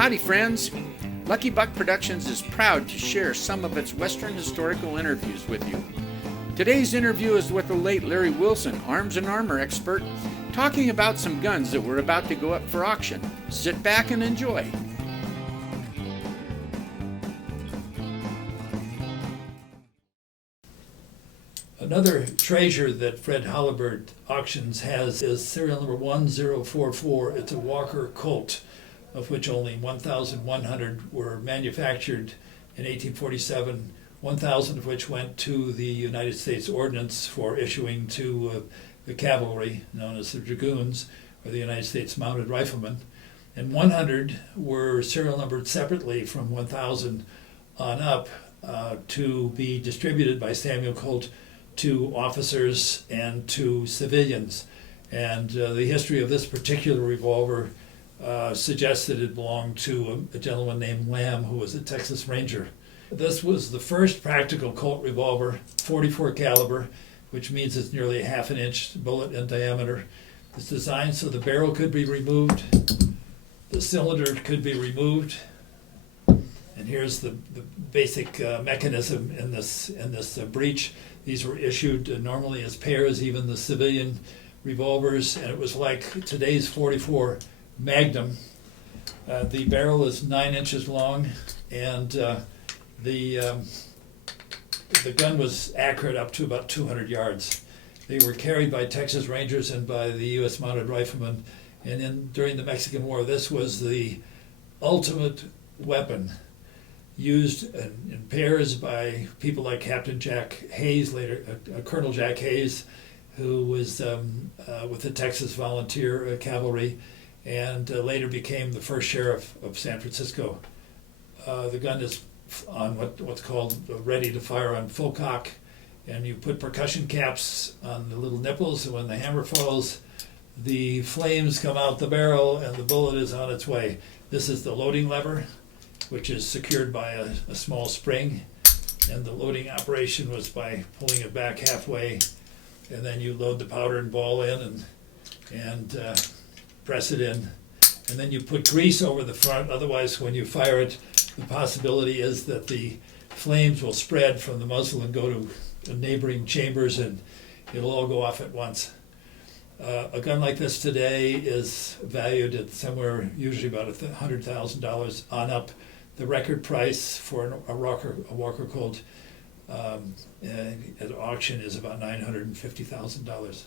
Howdy friends! Lucky Buck Productions is proud to share some of its Western historical interviews with you. Today's interview is with the late Larry Wilson, arms and armor expert, talking about some guns that were about to go up for auction. Sit back and enjoy. Another treasure that Fred Halliburton Auctions has is serial number 1044. It's a Walker Colt, of which only 1,100 were manufactured in 1847, 1,000 of which went to the United States Ordnance for issuing to the cavalry, known as the Dragoons, or the United States Mounted Riflemen, and 100 were serial numbered separately from 1,000 on up to be distributed by Samuel Colt to officers and to civilians. And the history of this particular revolver suggests that it belonged to a gentleman named Lamb, who was a Texas Ranger. This was the first practical Colt revolver, 44 caliber, which means it's nearly a half an inch bullet in diameter. It's designed so the barrel could be removed, the cylinder could be removed, and here's the basic mechanism in this breech. These were issued normally as pairs, even the civilian revolvers, and it was like today's 44 Magnum. The barrel is 9 inches long, and the gun was accurate up to about 200 yards. They were carried by Texas Rangers and by the U.S. Mounted Riflemen, and during the Mexican War, this was the ultimate weapon, used in pairs by people like Captain Jack Hayes, later Colonel Jack Hayes, who was with the Texas Volunteer Cavalry, and later became the first sheriff of San Francisco. The gun is on what's called ready to fire on full cock, and you put percussion caps on the little nipples, and when the hammer falls, the flames come out the barrel and the bullet is on its way. This is the loading lever, which is secured by a small spring, and the loading operation was by pulling it back halfway, and then you load the powder and ball in and press it in, and then you put grease over the front. Otherwise, when you fire it, the possibility is that the flames will spread from the muzzle and go to neighboring chambers, and it'll all go off at once. A gun like this today is valued at somewhere usually about $100,000 on up. The record price for a Walker Colt at auction is about $950,000.